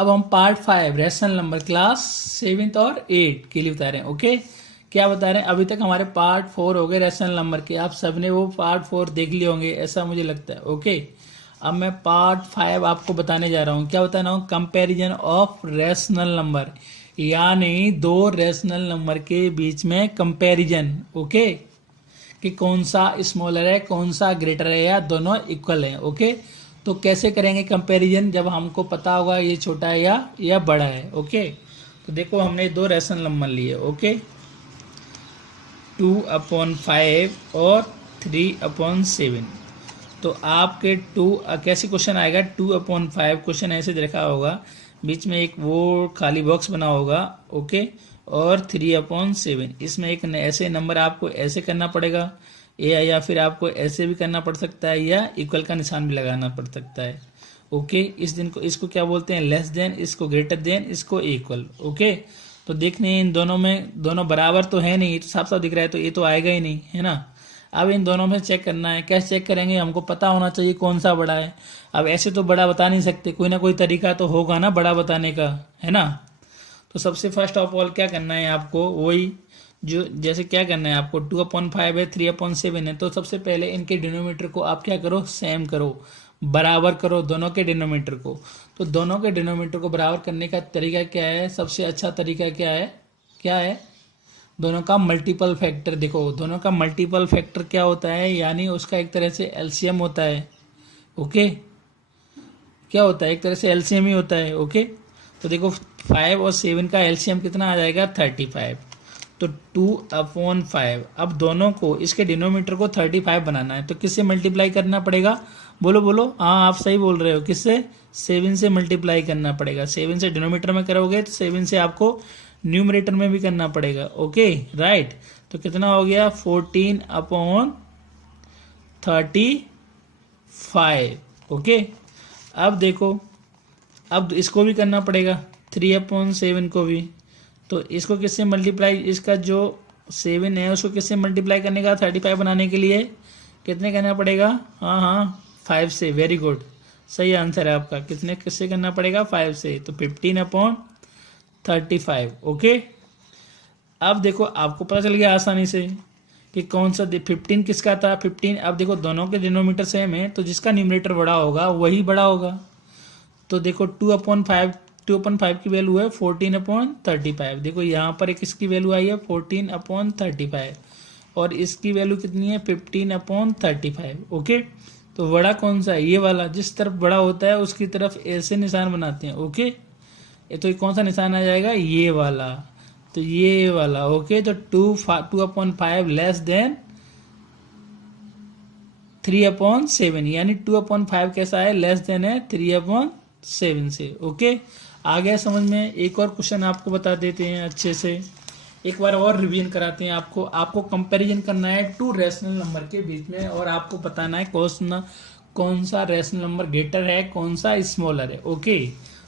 अब हम part 5 rational number class 7th और 8 के लिए बता रहे हैं। ओके, क्या बता रहे हैं? अभी तक हमारे पार्ट 4 हो गए रैशनल नंबर के। आप सबने वो पार्ट 4 देख लिए होंगे ऐसा मुझे लगता है। ओके, अब मैं पार्ट 5 आपको बताने जा रहा हूँ। क्या बताना हूँ? कंपैरिजन ऑफ रैशनल नंबर, यानी दो रैशनल नंबर के बीच में कंपैरिजन। ओके, कि कौन सा स्मॉलर है, कौन सा ग्रेटर है, या दोनों इक्वल है। ओके, तो कैसे करेंगे कंपैरिजन जब हमको पता होगा ये छोटा है या बड़ा है। ओके, तो देखो हमने दो रैशनल नंबर लिए। ओके, 2/5 और 3/7। तो आपके कैसे क्वेश्चन आएगा? 2/5 क्वेश्चन ऐसे देखा होगा, बीच में एक वो खाली बॉक्स बना होगा। ओके, और 3/7 इसमें एक ऐसे नंबर आपको ऐसे करना पड़ेगा, या फिर आपको ऐसे भी करना पड़ सकता है, या इक्वल का निशान भी लगाना पड़ सकता है। ओके, इसको क्या बोलते हैं? लेस देन, इसको ग्रेटर देन, इसको इक्वल। ओके, तो देखने इन दोनों में, दोनों बराबर तो है नहीं, तो साफ साफ दिख रहा है, तो ये तो आएगा ही नहीं, है ना। अब इन दोनों में चेक करना है। कैसे चेक करेंगे? हमको पता होना चाहिए कौन सा बड़ा है। अब ऐसे तो बड़ा बता नहीं सकते, कोई ना कोई तरीका तो होगा ना बड़ा बताने का, है ना। तो सबसे फर्स्ट ऑफ ऑल क्या करना है आपको? वही जो जैसे क्या करना है आपको, 2/5 है, 3/7 है, तो सबसे पहले इनके डिनोमीटर को आप क्या करो? सेम करो, बराबर करो दोनों के डिनोमीटर को। तो दोनों के डिनोमीटर को बराबर करने का तरीका क्या है? सबसे अच्छा तरीका क्या है? दोनों का मल्टीपल फैक्टर। देखो, दोनों का मल्टीपल फैक्टर क्या होता है? यानी उसका एक तरह से एलसीएम होता है। ओके, क्या होता है? एक तरह से एलसीएम ही होता है। ओके, तो देखो 5 और 7 का एलसीएम कितना आ जाएगा? 35। तो 2/5। अब दोनों को, इसके डिनोमीटर को 35 बनाना है, तो किससे मल्टीप्लाई करना पड़ेगा? बोलो बोलो। हाँ, आप सही बोल रहे हो। किससे? 7 से मल्टीप्लाई करना पड़ेगा। 7 से डिनोमीटर में करोगे तो 7 से आपको न्यूमरेटर में भी करना पड़ेगा। Okay, right. तो कितना हो गया? 14/35। ओके, अब देखो, अब इसको भी करना पड़ेगा, 3/7 को भी। तो इसको किससे मल्टीप्लाई, इसका जो 7 है उसको किससे मल्टीप्लाई करने का? 35 बनाने के लिए कितने करना पड़ेगा? हाँ, 5 से। वेरी गुड, सही आंसर है आपका। किससे करना पड़ेगा? 5 से। तो 15/35। ओके, अब देखो आपको पता चल गया आसानी से कि कौन सा 15 किसका था। 15, अब देखो दोनों के डिनोमीटर सेम है, तो जिसका न्यूमरेटर बड़ा होगा वही बड़ा होगा। तो देखो 2/5 की वैल्यू है 14/35। देखो यहाँ पर एक इसकी वैल्यू आई है 14/35, और इसकी वैल्यू कितनी है? 15/35। ओके, तो बड़ा कौन सा है? ये वाला। जिस तरफ बड़ा होता है उसकी तरफ ऐसे निशान बनाते हैं। ओके, तो ये कौन सा निशान आ जाएगा? ये वाला। तो ये वाला। ओके, तो 2/5 लेस देन 3/7, यानी 2/5 कैसा है? लेस देन है 3/7 से। ओके, आ गया समझ में? एक और क्वेश्चन आपको बता देते हैं अच्छे से, एक बार और रिवीजन कराते हैं आपको कंपैरिजन करना है टू रैशनल नंबर के बीच में, और आपको बताना है कौन सा रैशनल नंबर ग्रेटर है, कौन सा स्मॉलर है। ओके,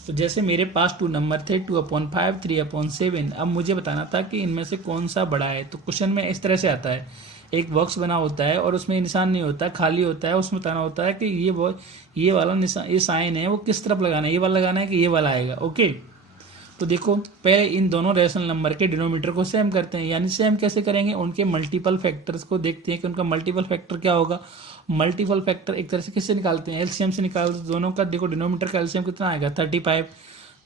तो जैसे मेरे पास 2 नंबर थे, 2/5, 3/7। अब मुझे बताना था कि इनमें से कौन सा बड़ा है। तो क्वेश्चन में इस तरह से आता है, एक बॉक्स बना होता है और उसमें निशान नहीं होता, खाली होता है। उसमें बताना होता है कि ये वाला निशान, ये साइन है वो किस तरफ लगाना है, ये वाला लगाना है कि ये वाला आएगा। ओके, तो देखो पहले इन दोनों रैशनल नंबर के डिनोमीटर को सेम करते हैं। यानी सेम कैसे करेंगे? उनके मल्टीपल फैक्टर्स को देखते हैं कि उनका मल्टीपल फैक्टर क्या होगा। मल्टीपल फैक्टर एक तरह से किससे निकालते हैं? एलसीएम से निकालते हैं। दोनों का देखो डिनोमीटर का एलसीएम कितना आएगा? 35।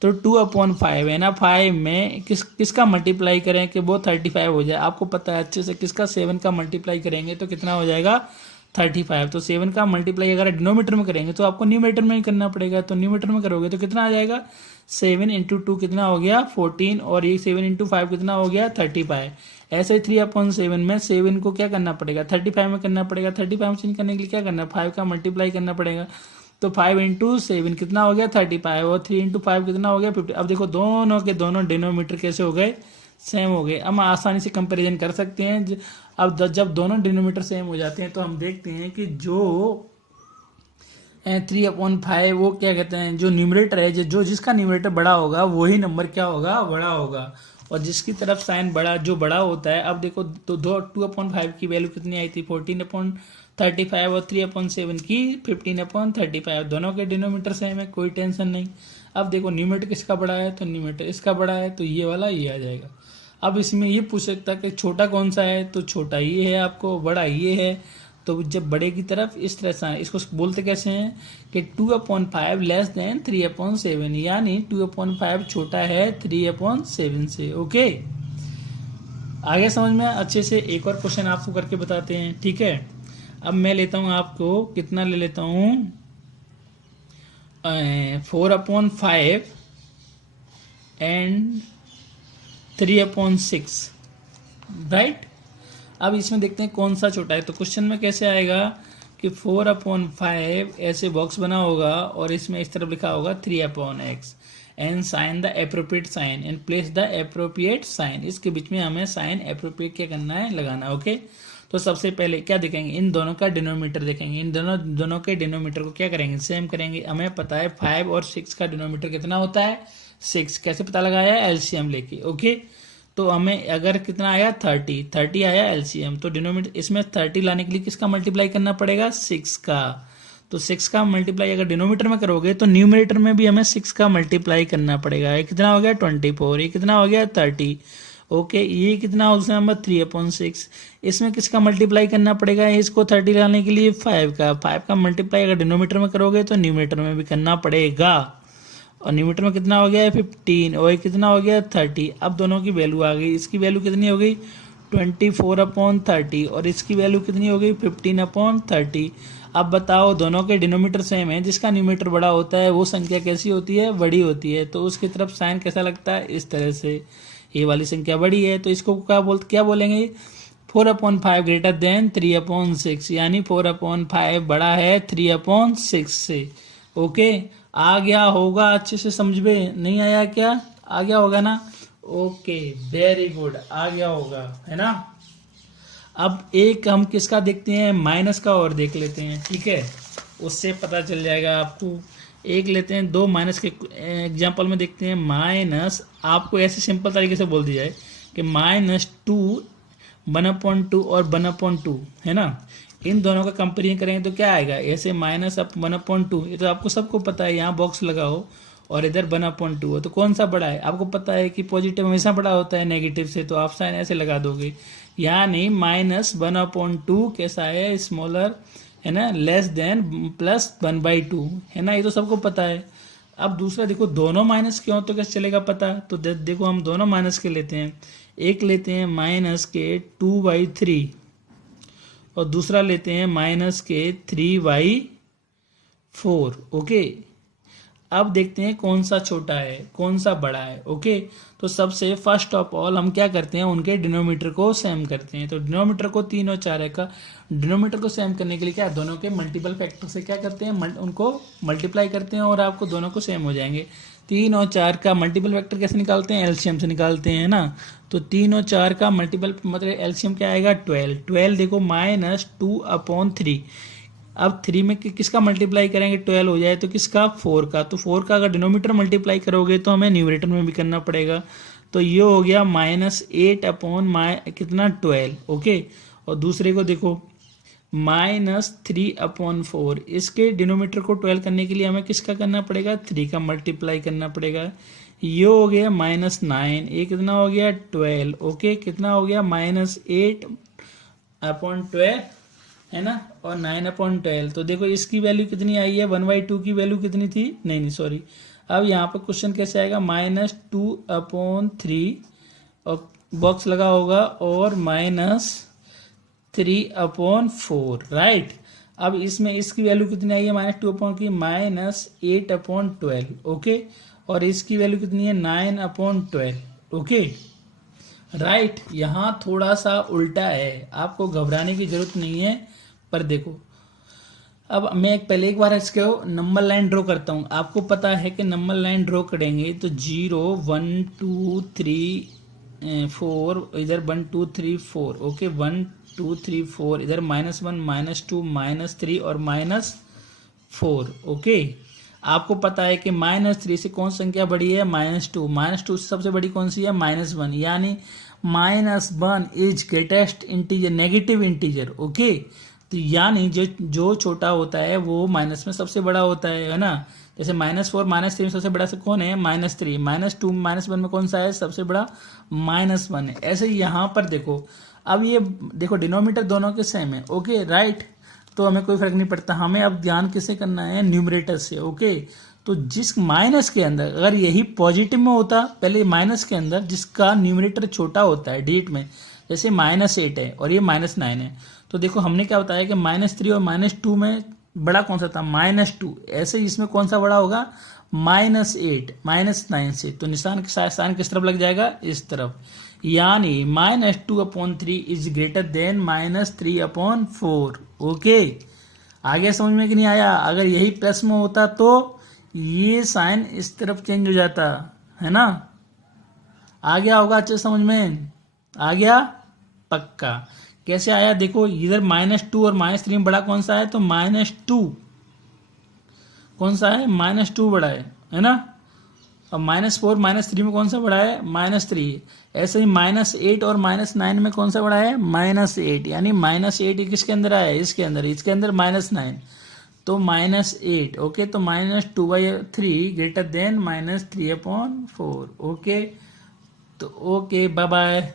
तो 2/5 है ना, 5 में किसका मल्टीप्लाई करें कि वो 35 हो जाए? आपको पता है अच्छे से, किसका? 7 का मल्टीप्लाई करेंगे तो कितना हो जाएगा? 35। तो 7 का मल्टीप्लाई अगर डिनोमीटर में करेंगे तो आपको न्यूमरेटर में ही करना पड़ेगा। तो न्यूमरेटर में करोगे तो कितना आ जाएगा? 7 × 2 कितना हो गया? 14, और ये 7 × 5 कितना हो गया? 35। ऐसे ही 3/7 में 7 को क्या करना पड़ेगा? 35 में करना पड़ेगा। 35 में चेंज करने के लिए क्या करना है? 5 का मल्टीप्लाई करना पड़ेगा। तो 5 × 7 कितना हो गया? 35, और 3 × 5 कितना हो गया? 50। अब देखो दोनों के दोनों डिनोमीटर कैसे हो गए? सेम हो गए। हम आसानी से कंपैरिजन कर सकते हैं। अब जब दोनों डिनोमीटर सेम हो जाते हैं तो हम देखते हैं कि जो 3/5 वो क्या कहते हैं, जो न्यूमरेटर है, जो जिसका न्यूमरेटर बड़ा होगा वही नंबर क्या होगा? बड़ा होगा। और जिसकी तरफ साइन जो बड़ा होता है। अब देखो तो 2/5 की वैल्यू कितनी आई थी? 14/35, और 3/7 की 15/35। दोनों के डिनोमीटर सेम है, कोई टेंशन नहीं। अब देखो न्यूमरेटर किसका बड़ा है, तो न्यूमरेटर इसका बड़ा है, तो ये वाला ये आ जाएगा। अब इसमें ये पूछ सकता है कि छोटा कौन सा है, तो छोटा ये है आपको, बड़ा ये है। तो जब बड़े की तरफ इस तरह से इसको बोलते कैसे हैं कि 2/5 लेस देन 3/7, यानी 2/5 छोटा है 3/7 से। ओके, आगे समझ में अच्छे से। एक और क्वेश्चन आपको करके बताते हैं, ठीक है। अब मैं लेता हूँ आपको कितना ले लेता हूँ 4/5 एंड 3/6, राइट। अब इसमें देखते हैं कौन सा छोटा है। तो क्वेश्चन में कैसे आएगा कि 4/5 ऐसे बॉक्स बना होगा और इसमें इस तरफ लिखा होगा 3/x and sign the appropriate sign and place the appropriate sign. इसके बीच में हमें साइन एप्रोप्रिएट क्या करना है, लगाना। ओके, तो सबसे पहले क्या देखेंगे, इन दोनों का डिनोमीटर देखेंगे। इन दोनों के डिनोमीटर को क्या करेंगे, सेम करेंगे। हमें पता है 5 और 6 का डिनोमीटर कितना होता है, 6। कैसे पता लगाया, एलसीएम लेके। ओके, तो हमें अगर कितना आया 30 आया एलसीएम, तो डिनोमीटर इसमें 30 लाने के लिए किसका मल्टीप्लाई करना पड़ेगा, 6 का। तो 6 का मल्टीप्लाई अगर डिनोमीटर में करोगे तो न्यूमरेटर में भी हमें 6 का मल्टीप्लाई करना पड़ेगा। ये कितना हो गया 24, ये कितना हो गया 30। ओके, ये कितना हो गया नंबर 3/6। इसमें किसका मल्टीप्लाई करना पड़ेगा, इसको 30 लाने के लिए 5 का मल्टीप्लाई अगर डिनोमीटर में करोगे तो न्यूमरेटर में भी करना पड़ेगा। और न्यूमरेटर में कितना हो गया है 15 और ये कितना हो गया 30। अब दोनों की वैल्यू आ गई। इसकी वैल्यू कितनी हो गई 24/30 और इसकी वैल्यू कितनी हो गई 15/30। अब बताओ, दोनों के डिनोमीटर सेम है, जिसका न्यूमरेटर बड़ा होता है वो संख्या कैसी होती है, बड़ी होती है। तो उसकी तरफ साइन कैसा लगता है, इस तरह से। ये वाली संख्या बड़ी है तो इसको क्या बोलेंगे 4/5 ग्रेटर देन 3/6, यानी 4/5 बड़ा है 3/6 से। ओके, आ गया होगा अच्छे से समझ में, नहीं आया क्या, आ गया होगा ना। ओके, वेरी गुड, आ गया होगा, है ना। अब एक हम किसका देखते हैं, माइनस का और देख लेते हैं, ठीक है, उससे पता चल जाएगा आपको। एक लेते हैं, 2 माइनस के एग्जांपल में देखते हैं। माइनस, आपको ऐसे सिंपल तरीके से बोल दिया है कि -2 1/2 और 1/2, है ना। इन दोनों का कंपेरिजन करेंगे तो क्या आएगा, ऐसे -1/2, ये तो आपको सबको पता है। यहाँ बॉक्स लगाओ और इधर 1/2 हो, तो कौन सा बड़ा है, आपको पता है कि पॉजिटिव हमेशा बड़ा होता है नेगेटिव से, तो आप साइन ऐसे लगा दोगे। यानी -1/2 कैसा है, स्मॉलर, है ना, लेस देन +1/2, है ना, ये तो सबको पता है। अब दूसरा देखो, दोनों माइनस के हो तो कैसे चलेगा पता, तो देखो हम दोनों माइनस के लेते हैं। एक लेते हैं माइनस के 2/3 और दूसरा लेते हैं माइनस के 3/4। ओके, अब देखते हैं कौन सा छोटा है कौन सा बड़ा है। ओके, तो सबसे फर्स्ट ऑफ ऑल हम क्या करते हैं, उनके डिनोमीटर को सेम करते हैं। तो डिनोमीटर को 3 और 4 है का डिनोमीटर को सेम करने के लिए क्या, दोनों के मल्टीपल फैक्टर से क्या करते हैं, उनको मल्टीप्लाई करते हैं और आपको दोनों को सेम हो जाएंगे। 3 और 4 का मल्टीपल फैक्टर कैसे निकालते हैं, एलसीएम से निकालते हैं ना। तो 3 और 4 का मल्टीपल मतलब एलसीएम क्या आएगा 12। देखो -2/3। अब 3 में किसका मल्टीप्लाई करेंगे, 12 हो जाए तो किसका 4 का। तो 4 का अगर डिनोमीटर मल्टीप्लाई करोगे तो हमें न्यूमरेटर में भी करना पड़ेगा। तो ये हो गया -8 कितना 12। ओके, और दूसरे को देखो -3/4। इसके डिनोमीटर को 12 करने के लिए हमें किसका करना पड़ेगा, 3 का मल्टीप्लाई करना पड़ेगा। ये हो गया -9, ये कितना हो गया 12। ओके, कितना हो गया -8/12, है ना, और 9/12। तो देखो इसकी वैल्यू कितनी आई है, 1/2 की वैल्यू कितनी थी, नहीं सॉरी। अब यहाँ पर क्वेश्चन कैसे आएगा, -2/3 और बॉक्स लगा होगा और -3/4, राइट। अब इसमें इसकी वैल्यू कितनी आई है, -2 की -8/12। ओके, और इसकी वैल्यू कितनी है 9/12। Okay, right. यहाँ थोड़ा सा उल्टा है, आपको घबराने की जरूरत नहीं है। पर देखो, अब मैं पहले एक बार इसके नंबर लाइन ड्रॉ करता हूँ। आपको पता है कि नंबर लाइन ड्रॉ करेंगे तो 0 1 2 3 4, इधर 1 2 3 4। ओके, 1 2 3 4, इधर -1 -2 -3 और -4। ओके, आपको पता है कि -3 से कौन संख्या बड़ी है, -2। -2 से सबसे बड़ी कौन सी है, -1, यानी -1 is greatest integer, negative integer. Okay, तो यानी जो छोटा होता है वो माइनस में सबसे बड़ा होता है ना। जैसे -4 -3 में सबसे बड़ा से कौन है, -3, -2 -1 में कौन सा है सबसे बड़ा, -1 है। ऐसे ही यहाँ पर देखो, अब ये देखो डिनोमीटर दोनों के सेम है, ओके राइट, तो हमें कोई फर्क नहीं पड़ता। हमें अब ध्यान किससे करना है, न्यूमरेटर से, ओके। तो जिस माइनस के अंदर अगर यही पॉजिटिव में होता, पहले माइनस के अंदर जिसका न्यूमरेटर छोटा होता है डिजिट में, जैसे -8 है और ये -9 है, तो देखो हमने क्या बताया कि -3 और -2 में बड़ा कौन सा था, -2। ऐसे ही इसमें कौन सा बड़ा होगा, -8 -9 से, तो निशान के साथ साइन किस तरफ लग जाएगा, इस तरफ, यानी -2/3 इज ग्रेटर देन -3/4, ओके। आगे समझ में कि नहीं आया? अगर यही प्लस में होता तो ये साइन इस तरफ चेंज हो जाता, है ना। आ गया होगा अच्छे समझ में, आ गया पक्का। कैसे आया देखो, इधर -2 और -3 में बड़ा कौन सा है, तो -2 कौन सा है, -2 बड़ा है ना। अब -4 -3 में कौन सा बड़ा है, -3। ऐसे ही -8 और -9 में कौन सा बड़ा है, -8, यानी -8 किसके अंदर आया है, इसके अंदर -9, तो -8, ओके। तो -2/3 ग्रेटर देन -3/4, ओके। तो ओके, बाय बाय।